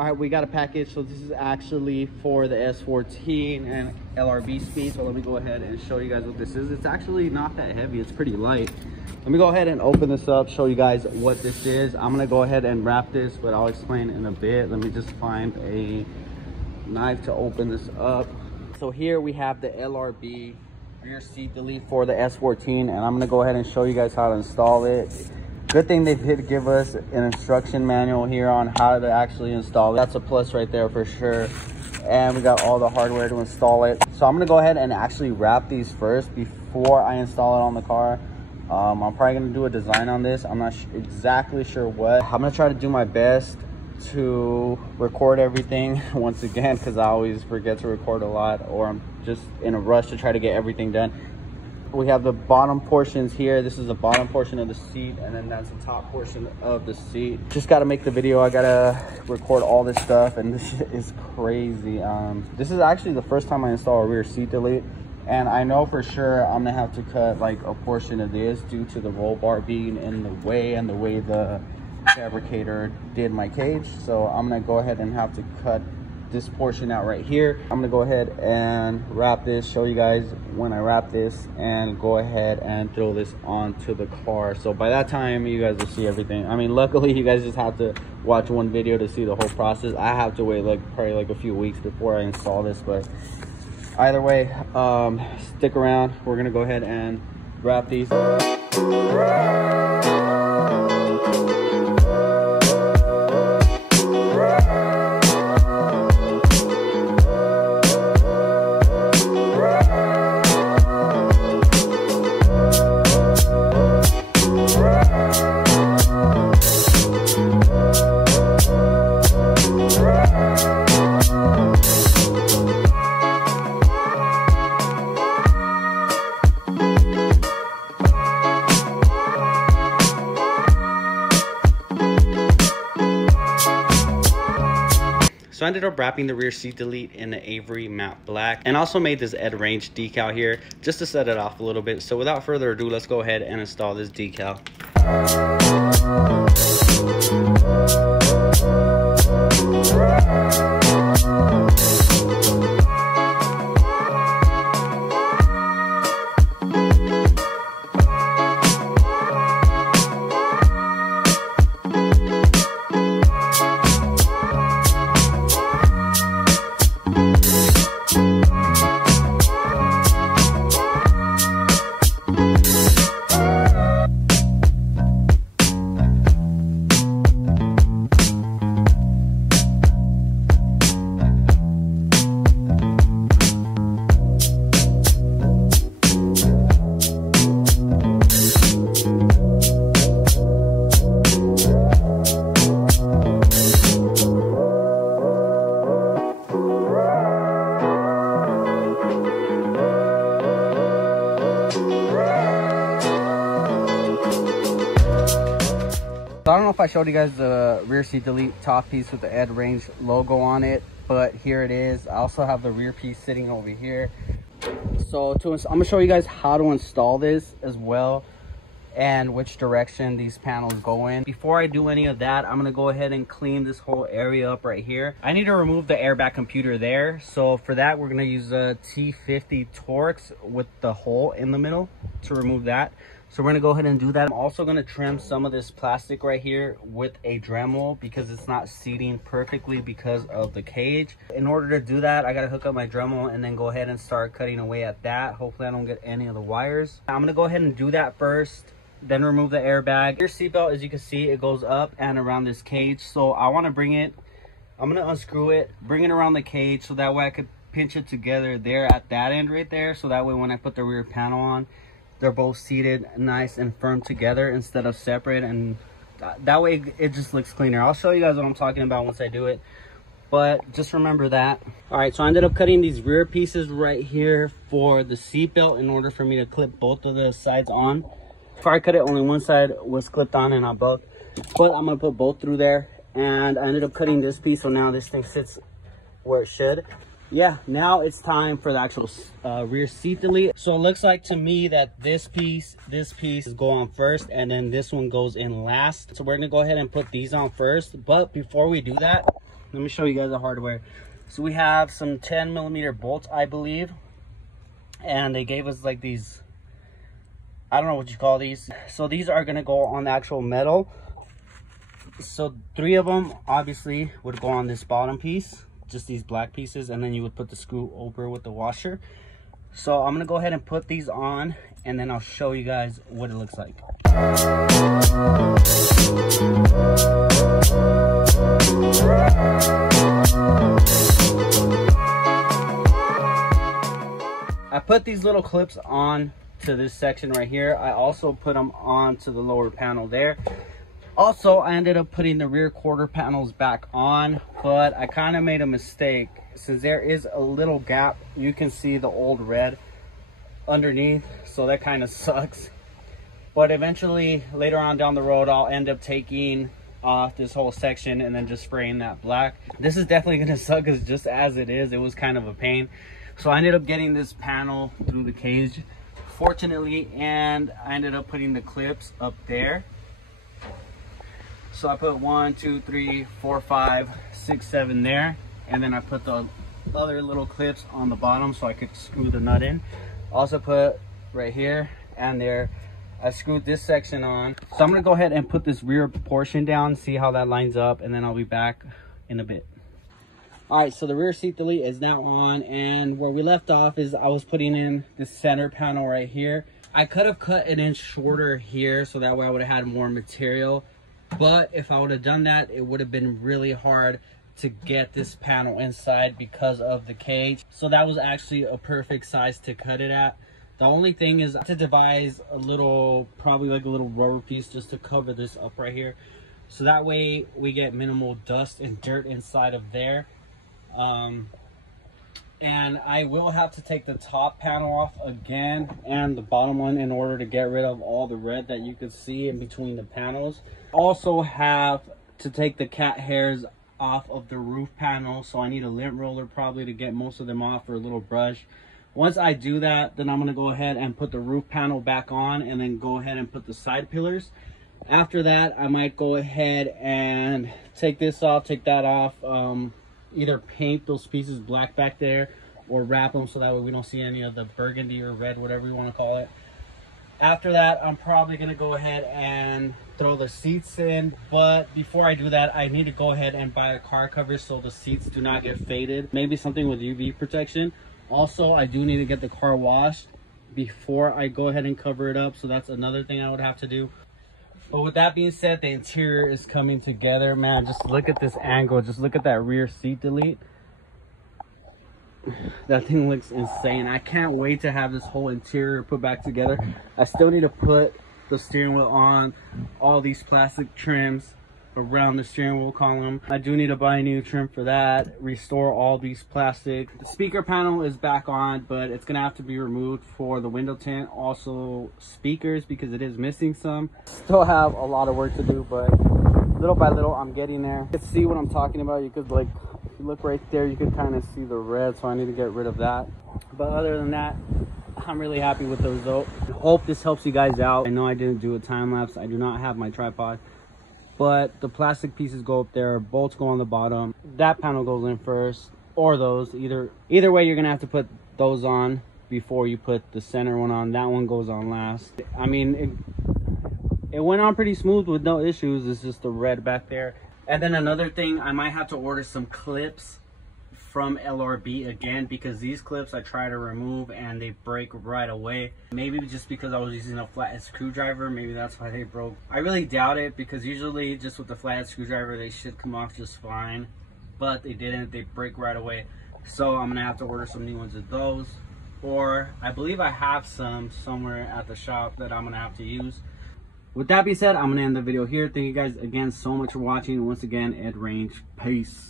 All right, we got a package. So this is actually for the S14 and LRB speed. So let me go ahead and show you guys what this is. It's actually not that heavy. It's pretty light. Let me go ahead and open this up, show you guys what this is. I'm gonna go ahead and wrap this, but I'll explain in a bit. Let me just find a knife to open this up. So here we have the LRB rear seat delete for the S14, and I'm gonna go ahead and show you guys how to install it. Good thing they did give us an instruction manual here on how to actually install it. That's a plus right there for sure. And we got all the hardware to install it. So I'm gonna go ahead and actually wrap these first before I install it on the car. I'm probably gonna do a design on this. I'm not exactly sure what. I'm gonna try to do my best to record everything once again, because I always forget to record a lot, or I'm just in a rush to try to get everything done. We have the bottom portions here. This is the bottom portion of the seat, and then that's the top portion of the seat. Just got to make the video. I gotta record all this stuff, and this shit is crazy. This is actually the first time I install a rear seat delete, and I know for sure I'm gonna have to cut like a portion of this due to the roll bar being in the way and the way the fabricator did my cage. So I'm gonna go ahead and have to cut this portion out right here. I'm gonna go ahead and wrap this, show you guys when I wrap this, and go ahead and throw this onto the car. So by that time you guys will see everything. I mean, luckily you guys just have to watch one video to see the whole process. I have to wait like probably like a few weeks before I install this, but either way, stick around. We're gonna go ahead and wrap these. So I ended up wrapping the rear seat delete in the Avery matte black, and also made this Ed Range decal here just to set it off a little bit. So without further ado, let's go ahead and install this decal. I don't know if I showed you guys the rear seat delete top piece with the Ed Range logo on it, but here it is. I also have the rear piece sitting over here. So I'm gonna show you guys how to install this as well, and which direction these panels go in. Before I do any of that, I'm gonna go ahead and clean this whole area up right here. I need to remove the airbag computer there. So for that, we're gonna use a T50 Torx with the hole in the middle to remove that. So we're gonna go ahead and do that. I'm also gonna trim some of this plastic right here with a Dremel because it's not seating perfectly because of the cage. In order to do that, I gotta hook up my Dremel and then go ahead and start cutting away at that. Hopefully I don't get any of the wires. I'm gonna go ahead and do that first, then remove the airbag. Your seatbelt, as you can see, it goes up and around this cage. So I wanna bring it, I'm gonna unscrew it, bring it around the cage so that way I could pinch it together there at that end right there. So that way when I put the rear panel on, they're both seated nice and firm together instead of separate, and that way it just looks cleaner. I'll show you guys what I'm talking about once I do it, but just remember that. All right, so I ended up cutting these rear pieces right here for the seatbelt in order for me to clip both of the sides on. Before I cut it, only one side was clipped on and not both, but I'm gonna put both through there. And I ended up cutting this piece, so now this thing sits where it should. Yeah, now it's time for the actual rear seat delete. So it looks like to me that this piece is go on first, and then this one goes in last. So we're gonna go ahead and put these on first. But before we do that, let me show you guys the hardware. So we have some 10mm bolts, I believe, and they gave us like these, I don't know what you call these. So these are gonna go on the actual metal. So 3 of them obviously would go on this bottom piece, just these black pieces, and then you would put the screw over with the washer. So I'm gonna go ahead and put these on, and then I'll show you guys what it looks like. I put these little clips on to this section right here. I also put them on to the lower panel there. Also, I ended up putting the rear quarter panels back on, but I kind of made a mistake. Since there is a little gap, you can see the old red underneath, so that kind of sucks. But eventually, later on down the road, I'll end up taking off this whole section and then just spraying that black. This is definitely going to suck, because just as it is, it was kind of a pain. So I ended up getting this panel through the cage, fortunately, and I ended up putting the clips up there. So I put 1, 2, 3, 4, 5, 6, 7 there, and then I put the other little clips on the bottom so I could screw the nut in. Also put right here and there. I screwed this section on. So I'm gonna go ahead and put this rear portion down, see how that lines up, and then I'll be back in a bit. All right, so the rear seat delete is now on, and where we left off is I was putting in the center panel right here. I could have cut an inch shorter here, so that way I would have had more material. But if I would have done that, it would have been really hard to get this panel inside because of the cage. So that was actually a perfect size to cut it at. The only thing is to devise a little, probably like a little rubber piece just to cover this up right here. So that way we get minimal dust and dirt inside of there. And I will have to take the top panel off again and the bottom one in order to get rid of all the red that you could see in between the panels. Also have to take the cat hairs off of the roof panel, so I need a lint roller probably to get most of them off, or a little brush. Once I do that, then I'm going to go ahead and put the roof panel back on, and then go ahead and put the side pillars. After that, I might go ahead and take this off, take that off, either paint those pieces black back there or wrap them so that way we don't see any of the burgundy or red, whatever you want to call it. After that, I'm probably going to go ahead and throw the seats in, but before I do that, I need to go ahead and buy a car cover so the seats do not get faded. Maybe something with UV protection. Also, I do need to get the car washed before I go ahead and cover it up, so that's another thing I would have to do. But with that being said, the interior is coming together. Man, just look at this angle. Just look at that rear seat delete. That thing looks insane. I can't wait to have this whole interior put back together. I still need to put the steering wheel on, all these plastic trims around the steering wheel column. I do need to buy a new trim for that, restore all these plastic. The speaker panel is back on, but it's gonna have to be removed for the window tint. Also speakers, because it is missing some. Still have a lot of work to do, but little by little I'm getting there. You can see what I'm talking about. You could, like, if you look right there, you could kind of see the red, so I need to get rid of that. But other than that, I'm really happy with the result. I hope this helps you guys out. I know I didn't do a time lapse. I do not have my tripod, but the plastic pieces go up there, bolts go on the bottom. That panel goes in first, or those. Either way, you're gonna have to put those on before you put the center one on. That one goes on last. I mean, it went on pretty smooth with no issues. It's just the red back there. And then another thing, I might have to order some clips from LRB again, because these clips I try to remove and they break right away. Maybe just because I was using a flathead screwdriver, maybe that's why they broke. I really doubt it, because usually just with the flathead screwdriver they should come off just fine, but they didn't. They break right away. So I'm gonna have to order some new ones of those, or I believe I have some somewhere at the shop that I'm gonna have to use. With that being said, I'm gonna end the video here. Thank you guys again so much for watching. Once again, Ed Range, peace.